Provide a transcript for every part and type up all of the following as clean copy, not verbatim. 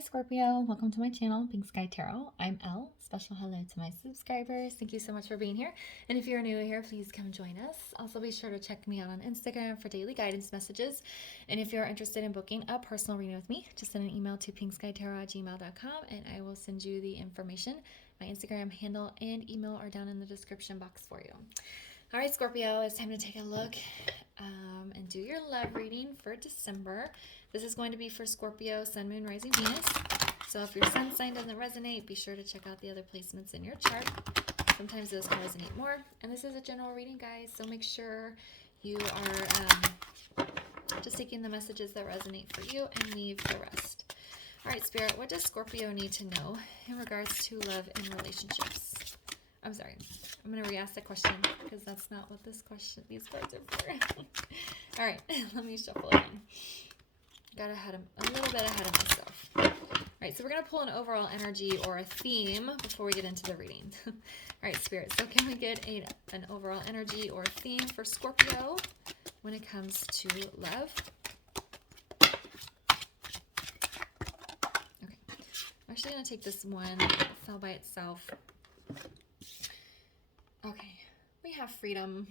Hi Scorpio, welcome to my channel, Pink Sky Tarot. I'm Elle. Special hello to my subscribers. Thank you so much for being here. And if you're new here, please come join us. Also be sure to check me out on Instagram for daily guidance messages. And if you're interested in booking a personal reading with me, just send an email to pinkskytarot@gmail.com and I will send you the information. My Instagram handle and email are down in the description box for you. All right, Scorpio, it's time to take a look and do your love reading for December. This is going to be for Scorpio, Sun, Moon, Rising, Venus. So if your sun sign doesn't resonate, be sure to check out the other placements in your chart. Sometimes those can resonate more. And this is a general reading, guys, so make sure you are just taking the messages that resonate for you and leave the rest. All right, Spirit, what does Scorpio need to know in regards to love and relationships? I'm sorry, I'm going to re-ask the question because that's not what these cards are for. All right, let me shuffle again. Got a little bit ahead of myself. All right, so we're going to pull an overall energy or a theme before we get into the reading. All right, Spirit, so can we get an overall energy or theme for Scorpio when it comes to love? Okay, I'm actually going to take this one cell by itself. Okay, we have freedom.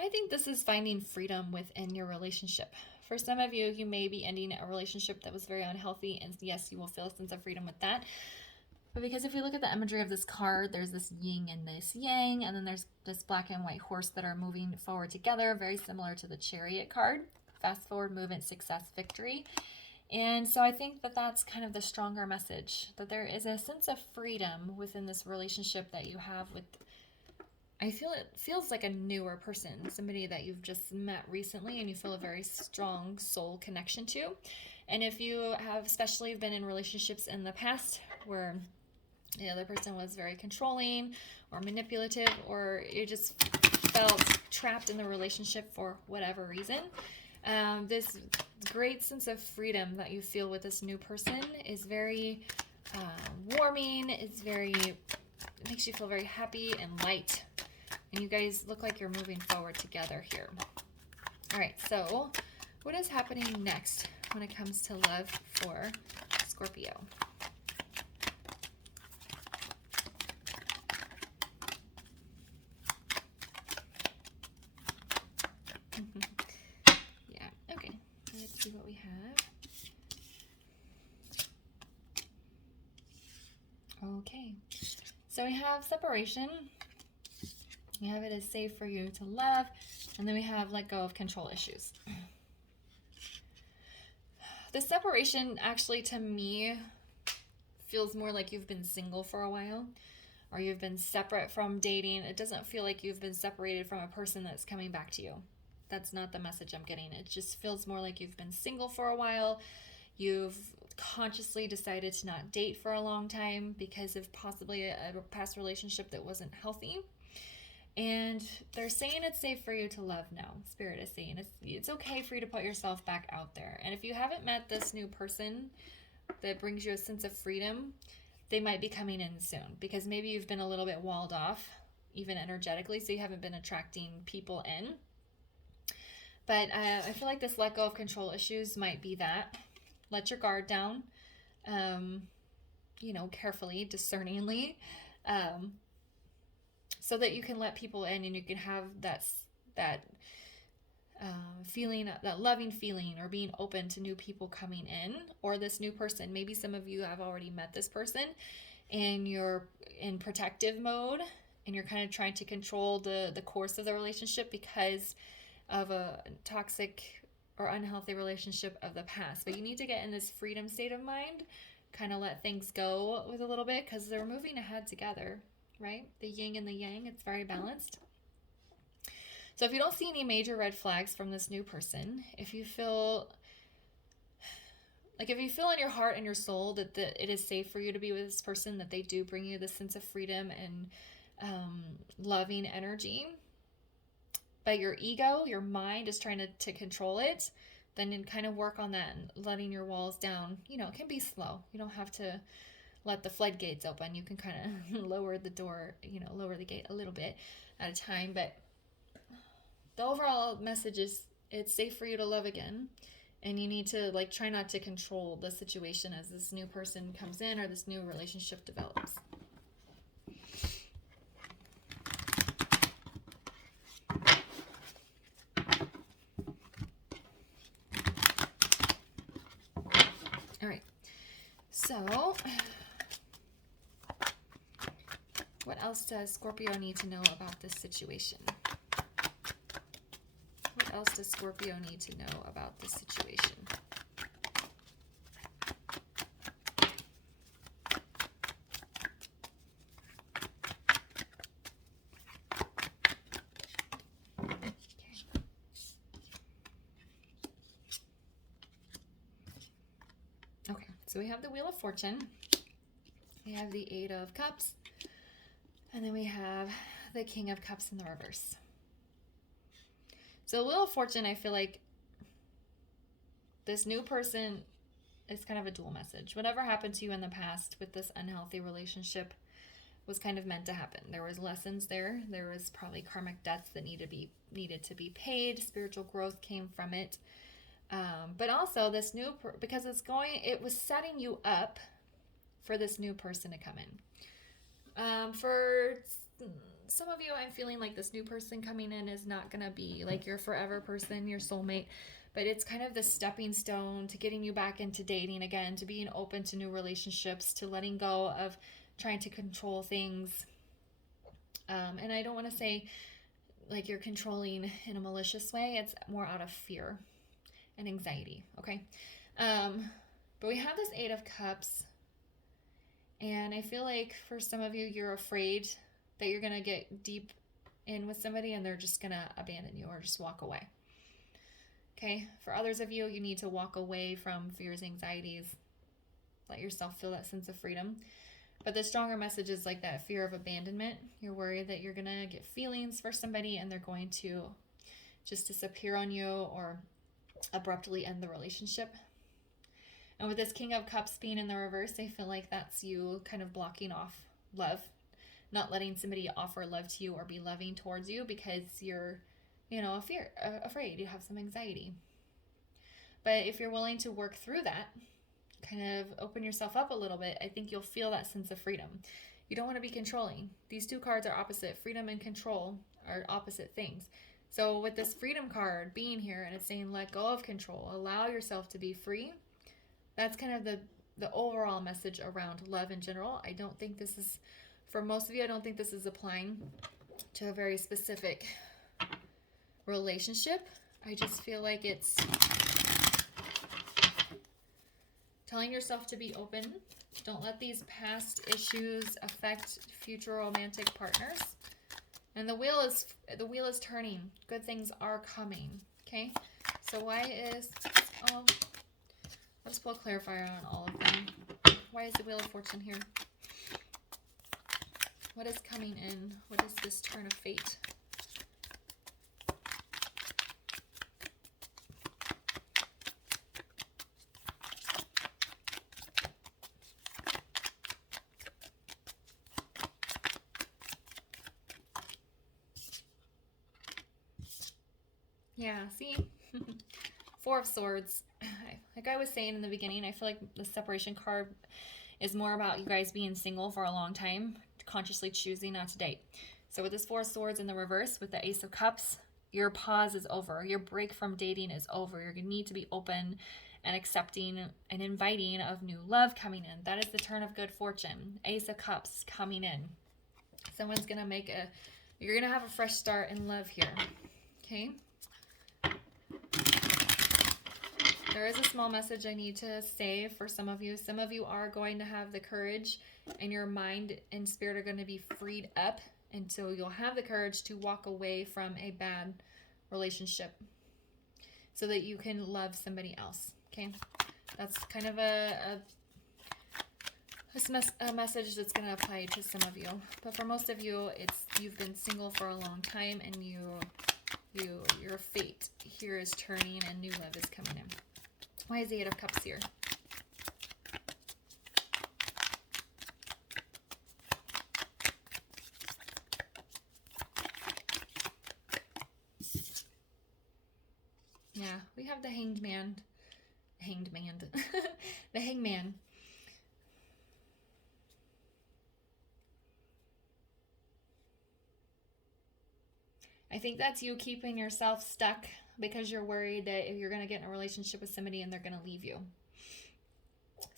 I think this is finding freedom within your relationship. For some of you, you may be ending a relationship that was very unhealthy, and yes, you will feel a sense of freedom with that. But because if we look at the imagery of this card, there's this yin and this yang, and then there's this black and white horse that are moving forward together, very similar to the Chariot card. Fast forward, movement, success, victory. And so I think that that's kind of the stronger message, that there is a sense of freedom within this relationship that you have with, I feel it feels like a newer person, somebody that you've just met recently and you feel a very strong soul connection to. And if you have especially been in relationships in the past where the other person was very controlling or manipulative, or you just felt trapped in the relationship for whatever reason, this great sense of freedom that you feel with this new person is very warming. It makes you feel very happy and light. And you guys look like you're moving forward together here. All right, so what is happening next when it comes to love for Scorpio? Yeah, okay. Let's see what we have. Okay, so we have separation. We have it as safe for you to love, and then we have let go of control issues. The separation actually, to me, feels more like you've been single for a while, or you've been separate from dating. It doesn't feel like you've been separated from a person that's coming back to you. That's not the message I'm getting. It just feels more like you've been single for a while. You've consciously decided to not date for a long time because of possibly a past relationship that wasn't healthy. And they're saying it's safe for you to love now. Spirit is saying it's okay for you to put yourself back out there. And if you haven't met this new person that brings you a sense of freedom, they might be coming in soon, because maybe you've been a little bit walled off, even energetically, so you haven't been attracting people in. But I feel like this let go of control issues might be that. Let your guard down, carefully, discerningly, so that you can let people in and you can have that feeling, that loving feeling, or being open to new people coming in, or this new person. Maybe some of you have already met this person and you're in protective mode and you're kind of trying to control the course of the relationship because of a toxic or unhealthy relationship of the past. But you need to get in this freedom state of mind, kind of let things go with a little bit, because they're moving ahead together. Right? The yin and the yang, it's very balanced. So if you don't see any major red flags from this new person, if you feel in your heart and your soul that it is safe for you to be with this person, that they do bring you this sense of freedom and loving energy, but your ego, your mind is trying to control it, then kind of work on that and letting your walls down. It can be slow. You don't have to let the floodgates open. You can kind of lower the door, lower the gate a little bit at a time. But the overall message is it's safe for you to love again. And you need to like try not to control the situation as this new person comes in or this new relationship develops. All right. So, what else does Scorpio need to know about this situation? What else does Scorpio need to know about this situation? Okay, so we have the Wheel of Fortune, we have the Eight of Cups, and then we have the King of Cups in the reverse. So the Wheel of Fortune, I feel like this new person is kind of a dual message. Whatever happened to you in the past with this unhealthy relationship was kind of meant to happen. There was lessons there. There was probably karmic debts that needed to be paid. Spiritual growth came from it. But also this new, because it was setting you up for this new person to come in. For some of you, I'm feeling like this new person coming in is not going to be like your forever person, your soulmate, but it's kind of the stepping stone to getting you back into dating again, to being open to new relationships, to letting go of trying to control things. And I don't want to say like you're controlling in a malicious way. It's more out of fear and anxiety, okay? But we have this Eight of Cups, and I feel like for some of you, you're afraid that you're going to get deep in with somebody and they're just going to abandon you or just walk away, okay? For others of you, you need to walk away from fears, anxieties, let yourself feel that sense of freedom. But the stronger message is like that fear of abandonment. You're worried that you're going to get feelings for somebody and they're going to just disappear on you or abruptly end the relationship. And with this King of Cups being in the reverse, I feel like that's you kind of blocking off love, not letting somebody offer love to you or be loving towards you because you're, afraid, you have some anxiety. But if you're willing to work through that, kind of open yourself up a little bit, I think you'll feel that sense of freedom. You don't want to be controlling. These two cards are opposite. Freedom and control are opposite things. So with this freedom card being here and it's saying let go of control, allow yourself to be free, that's kind of the overall message around love in general. I don't think this is, for most of you, I don't think this is applying to a very specific relationship. I just feel like it's telling yourself to be open. Don't let these past issues affect future romantic partners. And the wheel is turning. Good things are coming. Okay? So why is I'll just pull a clarifier on all of them. Why is the Wheel of Fortune here? What is coming in? What is this turn of fate? Yeah, see? Four of Swords. Like I was saying in the beginning, I feel like the separation card is more about you guys being single for a long time, consciously choosing not to date. So with this Four of Swords in the reverse, with the Ace of Cups, your pause is over. Your break from dating is over. You're going to need to be open and accepting and inviting of new love coming in. That is the turn of good fortune. Ace of Cups coming in. Someone's going to you're going to have a fresh start in love here. Okay? There is a small message I need to say for some of you. Some of you are going to have the courage, and your mind and spirit are going to be freed up until you'll have the courage to walk away from a bad relationship so that you can love somebody else. Okay? That's kind of a message that's going to apply to some of you. But for most of you, you've been single for a long time, and your fate here is turning and new love is coming in. Why is the Eight of Cups here? Yeah, we have the Hanged Man. hanged man. The hangman. I think that's you keeping yourself stuck because you're worried that if you're going to get in a relationship with somebody and they're going to leave you.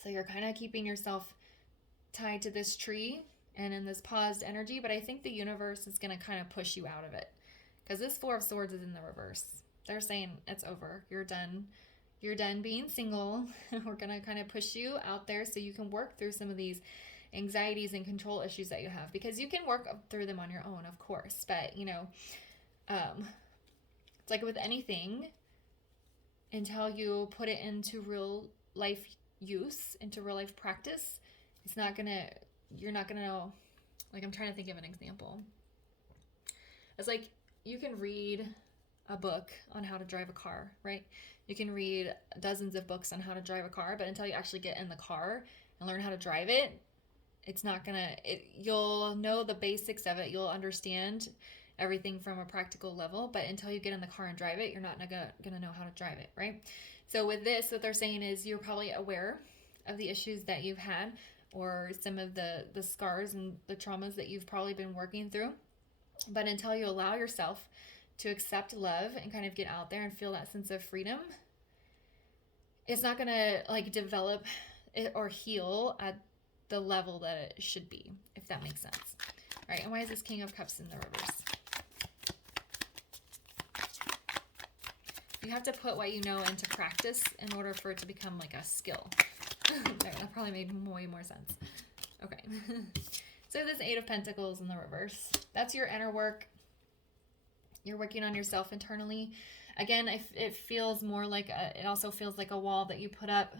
So you're kind of keeping yourself tied to this tree and in this paused energy, but I think the universe is going to kind of push you out of it because this Four of Swords is in the reverse. They're saying it's over. You're done. You're done being single. We're going to kind of push you out there so you can work through some of these anxieties and control issues that you have, because you can work through them on your own, of course, but you know, it's like with anything, until you put it into real life use, into real life practice, you're not gonna know. Like, I'm trying to think of an example. It's like you can read a book on how to drive a car, right? You can read dozens of books on how to drive a car, but until you actually get in the car and learn how to drive it, you'll know the basics of it. You'll understand everything from a practical level, but until you get in the car and drive it, you're not gonna know how to drive it, right? So with this, what they're saying is you're probably aware of the issues that you've had, or some of the scars and the traumas that you've probably been working through, but until you allow yourself to accept love and kind of get out there and feel that sense of freedom, it's not gonna like develop it or heal at the level that it should be, if that makes sense. All right, and why is this King of Cups in the reverse? You have to put what you know into practice in order for it to become like a skill. There, that probably made way more sense. Okay. So this Eight of Pentacles in the reverse, that's your inner work. You're working on yourself internally. Again, it feels more like it also feels like a wall that you put up.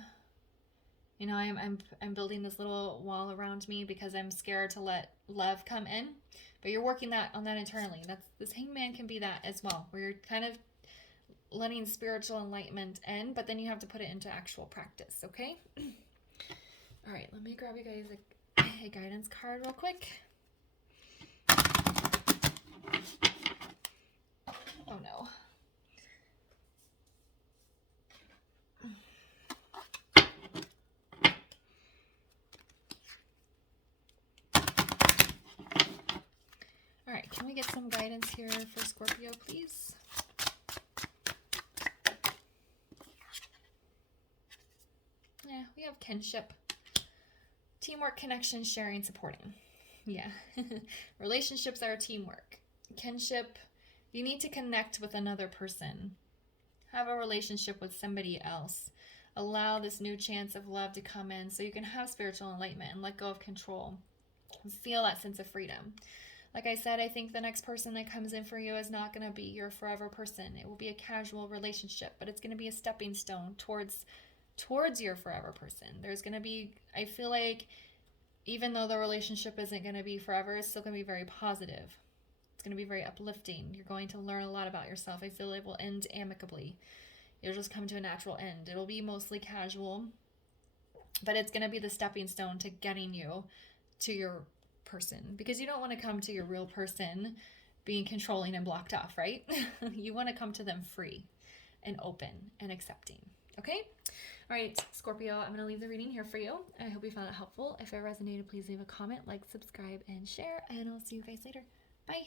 You know, I'm building this little wall around me because I'm scared to let love come in. But you're working on that internally. This Hangman can be that as well, where you're kind of letting spiritual enlightenment in, but then you have to put it into actual practice, okay? All right, let me grab you guys a guidance card real quick. Oh no. All right, can we get some guidance here for Scorpio, please? Yeah, we have kinship, teamwork, connection, sharing, supporting. Yeah. Relationships are teamwork. Kinship, you need to connect with another person. Have a relationship with somebody else. Allow this new chance of love to come in so you can have spiritual enlightenment and let go of control. Feel that sense of freedom. Like I said, I think the next person that comes in for you is not going to be your forever person. It will be a casual relationship, but it's going to be a stepping stone towards your forever person. There's going to be, I feel like, even though the relationship isn't going to be forever, it's still going to be very positive. It's going to be very uplifting. You're going to learn a lot about yourself. I feel it will end amicably. It'll just come to a natural end. It'll be mostly casual, but it's going to be the stepping stone to getting you to your person, because you don't want to come to your real person being controlling and blocked off, right? You want to come to them free and open and accepting. Okay? All right, Scorpio, I'm going to leave the reading here for you. I hope you found it helpful. If it resonated, please leave a comment, like, subscribe, and share, and I'll see you guys later. Bye.